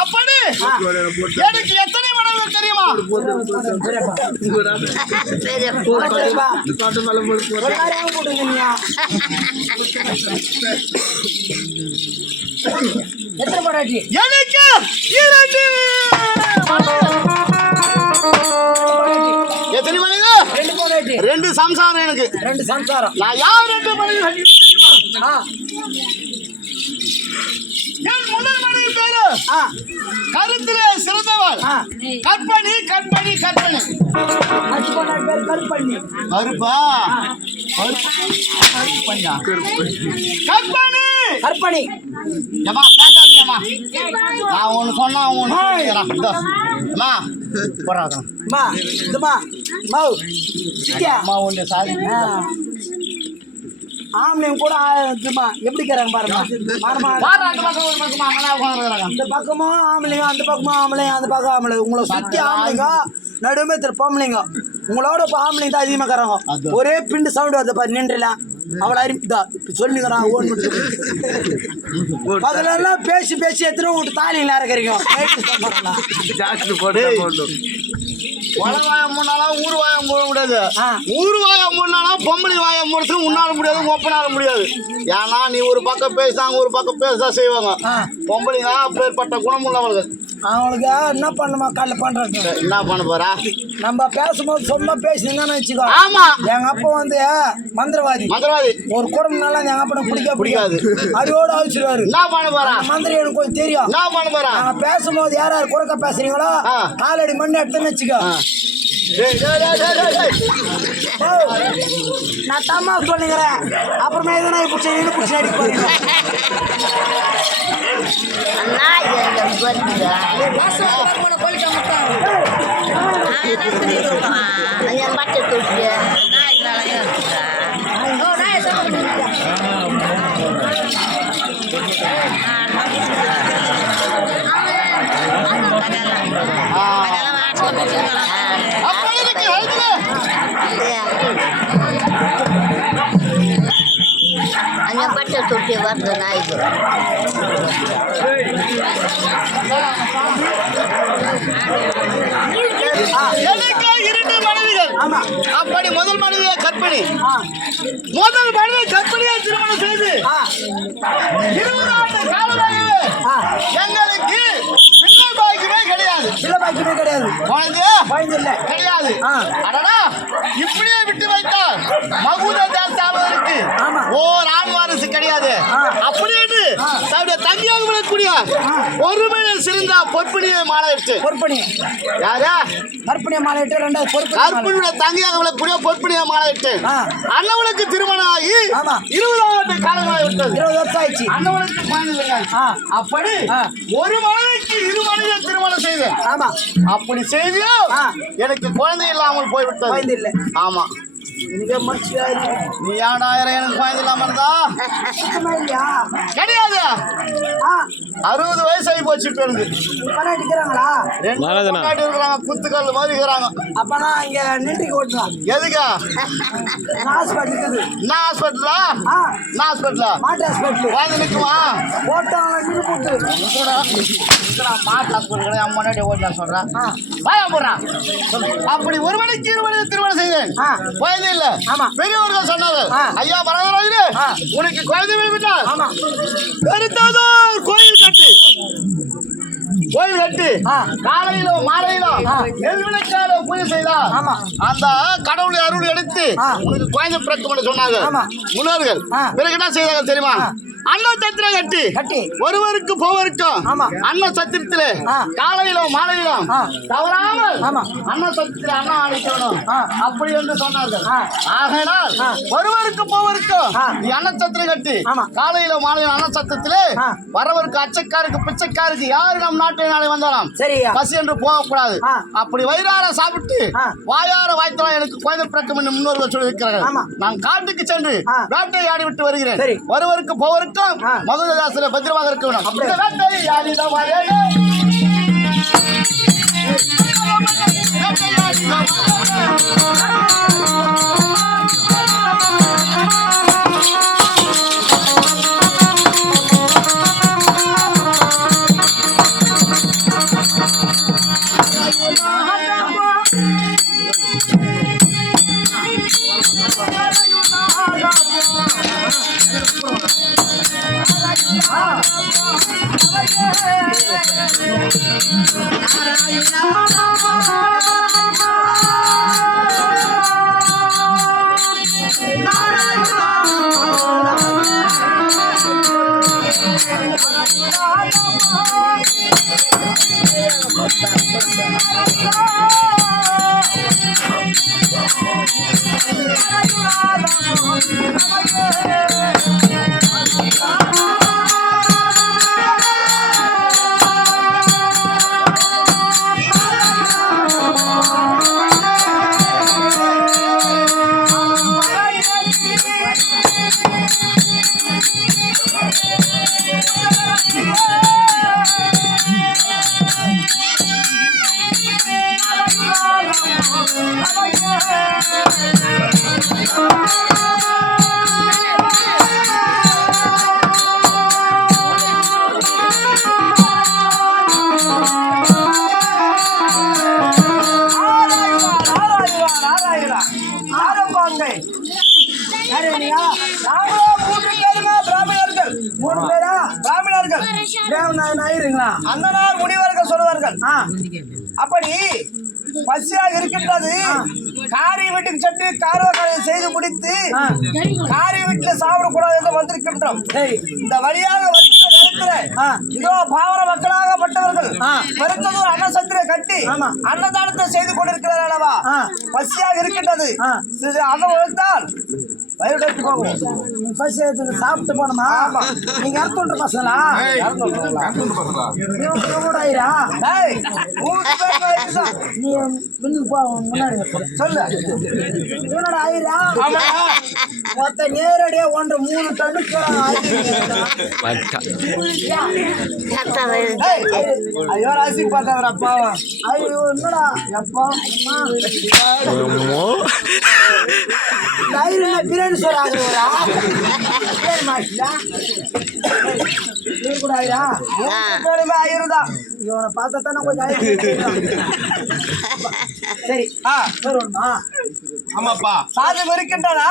அப்படி எனக்கு எத்தனை மடங்கு தெரியுமா? எத்தனை பொண்டாட்டி? எனக்கு 2 எத்தனை மணிங்க? 2 பொண்டாட்டி. 2 சம்சாரம். எனக்கு 2 சம்சாரம். நான் யார் 2 மணி தெரியுமா? என் முதல் மனைவி பேரு கருத்திலே சிறந்தவள் கற்பணி. கற்பணி கற்பணி பேர் கருப்பண்ணி. கருப்பா கருப்பண்ணா கற்பணி கற்பணி. ஏமா பேசாதீங்கம்மா. நான் ஒன்று சொன்னா ஒன்று அம்மா போறாதான் அம்மா இதுமா மௌ சித்தியா அம்மா ஒன்று சாரி ஆம்பளைங்க கூட எப்படி இருக்கிறாங்க பாருமா. அந்த பக்கம் ஒரு பக்கமா அங்கே உட்காந்துருக்காங்க. இந்த பக்கமும் ஆம்பளைங்க, அந்த பக்கமும் ஆம்பளைங்க, அந்த பக்கம் ஆம்பளை. உங்களை சுற்றி ஆம்பளைங்க, நடுவுமே பொம்பளைங்க. உங்களோட இப்போ ஆம்பளைங்க தான் அதிகமாக இருக்கிறாங்க. ஒரே பிண்டு சவுண்டு வருது பாரு. நின்றுலாம் அவளை அறிவிதா இப்போ சொல்லிக்கிறான். ஓன் அதெல்லாம் பேசி பேசி எத்தனை விட்டு தாலிங்களா இருக்கிறீங்க. உலவாயம் மூணாலும் ஊர் வாயம் போட முடியாது. ஊர் வாயம் மூணாலும் பொம்பளை வாயம் முடிச்சு உன்னால முடியாது, ஒப்பனால முடியாது. ஏன்னா நீ ஒரு பக்கம் பேசுறாங்க, ஒரு பக்கம் பேசதான் செய்வாங்க. பொம்பளைங்க அப்பேற்பட்ட குணம் உள்ளவர்கள். அவங்களுக்கு என்ன பண்ணுமா காலைல பண்றது? என்ன பண்ண போறா? நம்ம பேசும்போது சும்மா பேசினீங்கன்னு வச்சுக்கோ. ஆமா, எங்க அப்பா வந்து மந்திரவாதி. ஒரு குடும்பம் நல்லா எங்க அப்பா பிடிக்காது. அடியோடு அழிச்சிருவாரு. என்ன பண்ண போறா? மந்திரி எனக்கு கொஞ்சம் தெரியும். என்ன பண்ண போறா? நாங்க பேசும்போது யார் யார் குறுக்க பேசுறீங்களோ காலடி மண்ணு எடுத்துன்னு வச்சுக்கோ. நான் தம்மா சொல்லிக்கிறேன். அப்புறமே எதுனா பிடிச்சி பிடிச்சி அடிக்க போறீங்க. பச்சை தொட்டி வருது நாய்க்கு. எனக்கு 2 மனைவிகள். அப்படி முதல் மனைவியை கற்பணி. முதல் மனைவி கற்பணியை திருமணம் செய்து 20 ஆண்டு காலமாகவே எங்களுக்கு பிள்ளை பாக்கியமே கிடையாது. குழந்தை கிடையாது. அடடா, இப்படியே விட்டு வைத்தால் மகுத தேசாவதற்கு ஓர் ஆண் வாரிசு கிடையாது அப்படின்னு தன்னுடைய தங்கியாக விடக்கூடிய ஒருமையை சிறந்த பொற்பணியை மாலையிட்டு. பொற்பணி யாரா? கற்பணியை மாலையிட்டு. 2வது கற்பணியுடைய தங்கியாக விடக்கூடிய பொற்பணியை மாலையிட்டு அண்ணவனுக்கு திருமணம் ஆகி 20 ஆண்டு காலமாக விட்டது. 20 வருஷம் ஆயிடுச்சு. அண்ணவனுக்கு குழந்தை. அப்படி ஒரு மனைவிக்கு 2 மனைவியை திருமணம் செய்தேன். அப்படி செய்து எனக்கு குழந்தை இல்லாமல் போய்விட்டது. குழந்தை இல்லை. ஆமா, நீ ஏடாயிரம் எனக்கு குழந்தை இல்லாம இருந்தா கிடையாது. 60 வயசு ஆகி போச்சு. இருக்கிறாங்களா? 2 இருக்கிறாங்க, குத்துக்கல் மாதிரி இருக்கிறாங்க. அப்பனா இங்க நின்றுக்கு ஓட்டுலாம். எதுக்கா? ஹாஸ்பிட்டல். என்ன ஹாஸ்பிட்டலா? என்ன ஹாஸ்பிட்டலா? மாட்டு ஹாஸ்பிட்டல். குழந்தை நிற்குமா? ஓட்டாங்க நின்று மாட்டு ஹாஸ்பிட்டல் கிடையாது. முன்னாடி ஓட்டலாம் சொல்றேன். வாயா போடுறான். அப்படி ஒரு மணிக்கு 2 மணி திருமணம் செய்தேன். குழந்தை இல்ல. பெரியவர்கள் சொன்னார்கள், ஐயா பரவாயில்லை, உனக்கு குழந்தை விட்டால் கோயில் கட்டு காலையிலோ மாலையிலோ நெல்வினைக்கால பூஜை செய்தா அந்த கடவுளை அருள் எடுத்து உனக்கு குழந்தை பிறக்கும் சொன்னாங்க முன்னோர்கள். பிறகு என்ன செய்தாங்க தெரியுமா? அன்ன சத்திரம் கட்டி ஒருவருக்கு போவருக்கும் அன்ன சத்திரத்திலே காலையிலோ மாலையிலோ தவறாமல் அன்ன சத்திரத்தில் அண்ணா அழைக்கணும் அப்படி என்று சொன்னார்கள். ஆகையினால் ஒருவருக்கு போவருக்கும் நீ அன்ன சத்திரம் கட்டி காலையிலோ மாலையிலோ அன்ன சத்திரத்திலே வரவருக்கு அச்சக்காருக்கு பிச்சைக்காருக்கு யாரு நம் நாட்டை நாளை வந்தாலும் பசி என்று போகக்கூடாது. அப்படி வயிறார சாப்பிட்டு வாயார வாய்த்தலாம் எனக்கு குழந்தை பிறக்கும் என்று முன்னோர்கள் சொல்லியிருக்கிறார்கள். நான் காட்டுக்கு சென்று வேட்டையாடி விட்டு வருகிறேன். ஒருவருக்கு போவருக்கு மதுரதாசில பத்திரமாக இருக்க வேணும். அண்ணனார் முனிவர்கள் சொல்லுவார்கள் அப்படி பசியாக இருக்கின்றது காரி வீட்டுக்கு சென்று காரியங்களை செய்து முடித்து காரி வீட்டுல சாப்பிடக்கூடாது என்று வந்திருக்கின்றோம். இந்த வழியாக வருகின்ற நேரத்தில் இதோ பாவர மக்களாகப்பட்டவர்கள் பெருத்தது அன்னசத்திரை கட்டி அன்னதானத்தை செய்து கொண்டிருக்கிறார் அல்லவா. பசியாக இருக்கின்றது அன்னம் உழைத்தால் வயிறு போகும். பசி சாப்பிட்டு போனோமா நீங்க அறுத்துன்ற பசங்களா நீ முன்னாடி சொல்லு இவனோட ஆயிரா மொத்த நேரடியா 1.3 டன்னுக்கு ஐயோ ராசி பார்த்தாரு அப்பா. ஐயோ என்னடா அப்பா பிரியாணி சொல்றாங்க கூட ஆயிரா ஆயிருந்தா இவனை பார்த்தா தானே கொஞ்சம் சரி சொல்லணுமா? ஆமாப்பா. சாதம் இருக்கின்றதா?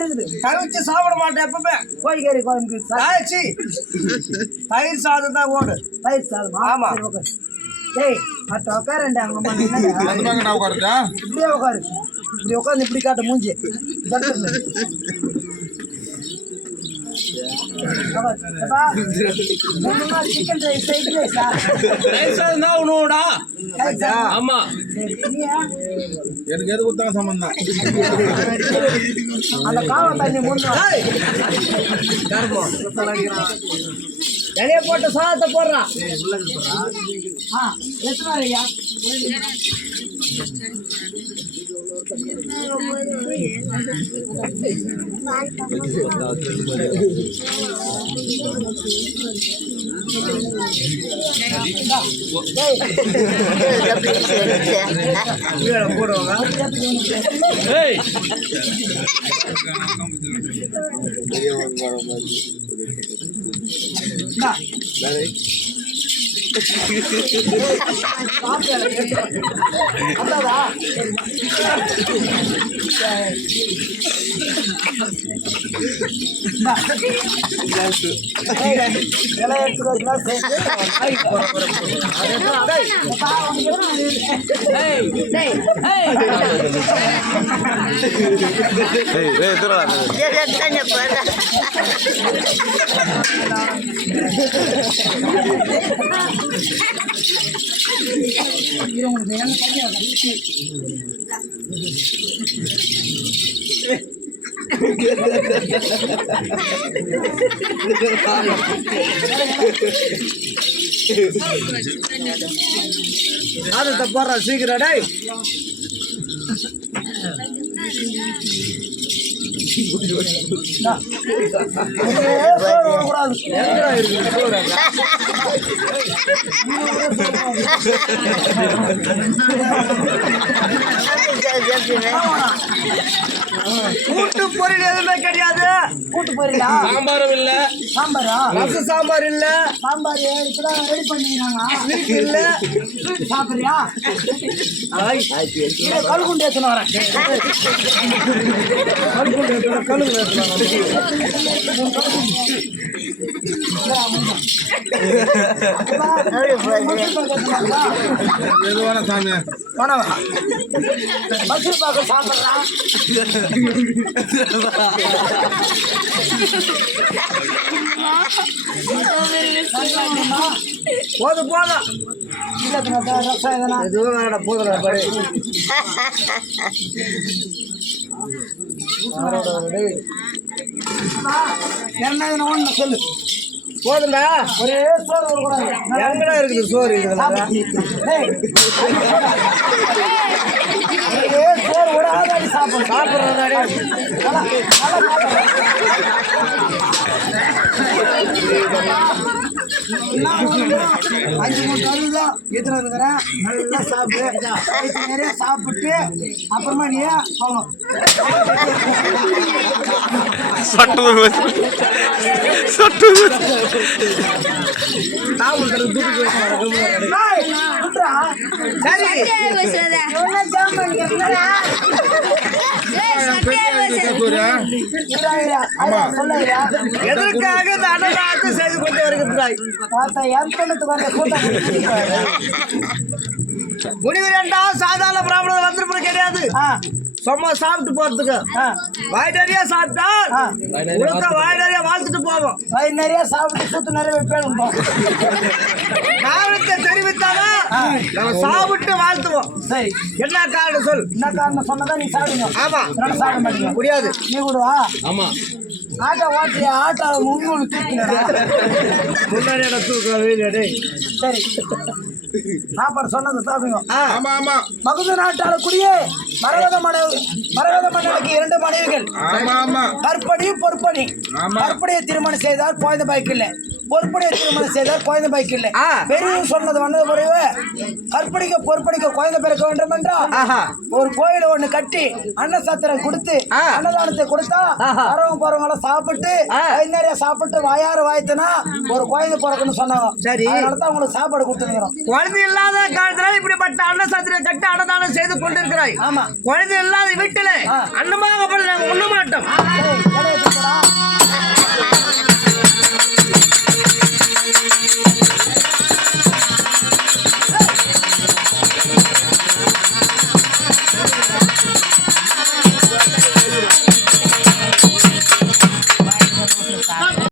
இருக்குது. கவிச்சு சாப்பிட மாட்டேன் எப்பவுமே. கோழிக்கறி குழம்பு தயிர் சாதம் தான் ஓடு. தயிர் சாதமா? ஆமா. டேய் மற்ற உட்காரண்டா அவங்க அம்மா உட்காருட்டா இப்படியே உட்காரு. இப்படி உட்காந்து இப்படி காட்ட மூஞ்சி சிக்கன் ரைஸ் ஆமா எனக்கு எது கொடுத்தாங்க சம்பந்தம் அந்த காவ தண்ணி இலைய போட்டு சாதத்தை போடுறான். எத்தனை ஐயா அது போடுற சீக்கிரம் டேய் கூட்டு பொரியல் எதுவுமே கிடையாது. கூட்டு பொரியலா? சாம்பாரும் இல்ல. சாம்பாரா? ரச சாம்பார் இல்ல. சாம்பார் இப்பதான் ரெடி பண்ணிக்கிறாங்க இல்ல. சாப்பிடுறியா? கழுகுண்டு ஏத்தன வரேன். கழுகுண்டு ஏத்தன கழுகு ஏத்தன மசூர் பாக்கு சாப்பிட்றான். போதும் போதும் எதுவும் வேணாம் போதும் படி. என்ன ஒண்ணு சொல்லு போதுண்டா. ஒரே சோறு கூடாது. எங்கடா இருக்குது சோறு? ஒரே சோறு விடாத சாப்பிடுறதாடி. அஞ்சு 3 கருதான் எத்தனை வந்துக்கிறேன். நல்லா சாப்பிட்டு நிறைய சாப்பிட்டு அப்புறமா நீ போகணும். எதற்காக இந்த அன்னதானத்தை செய்து கொண்டு வருகின்றாய்? முனிவர் என்றால் சாதாரண பிராமணர் வந்திருப்பது கிடையாது. சும்மா சாப்பிட்டு போறதுக்கு வாய் நிறைய சாப்பிட்டா வாய் நிறைய வாழ்த்துட்டு போவோம். வாய் நிறைய சாப்பிட்டு சுத்து நிறைய காரணத்தை தெரிவித்தாலும் நம்ம சாப்பிட்டு வாழ்த்துவோம். சரி, என்ன காரணம் சொல். என்ன காரணம் சொன்னதான் நீ சாப்பிடுங்க. ஆமா, சாப்பிட மாட்டீங்க முடியாது. நீ விடுவா. ஆமா, ஆட்டோ ஓட்டி ஆட்டோ முன்னூறு முன்னாடி தூக்க. சரி, சாப்பாடு சொன்னது சாப்பிடுங்க. மகுத நாட்டால குடியே மரகத மன்னனுக்கு 2 மனைவிகள். கற்படி பொற்படி. கற்படியை திருமணம் செய்தால் குழந்தை பாய்க்கு இல்லை. பொற்படியை திருமணம் செய்தால் குழந்தை பாய்க்கு இல்லை. பெரிய சொன்னது வந்தது பிறகு கற்படிக்க பொற்படிக்க குழந்தை பிறக்க வேண்டும் என்றால் ஒரு கோயில ஒண்ணு கட்டி அன்னசத்திரம் கொடுத்து அன்னதானத்தை கொடுத்தா வரவங்க போறவங்க சாப்பிட்டு நிறைய சாப்பிட்டு வாயார வாய்த்தனா ஒரு குழந்தை பிறக்கணும்னு சொன்னாங்க. சரி, அதனாலதான் அவங்களுக்கு சாப்பாடு கொடுத்துருக்கிறோம். குழந்தை இல்லாத காலத்துல இப்படிப்பட்ட அன்னசத்திரம் கட்டி அன்னதானம் செய்து கொண்டிருக்கிறாய். ஆமா, குழந்தை இல்லாத வீட்டுல அன்னமாக நாங்க ஒண்ணு மாட்டோம்.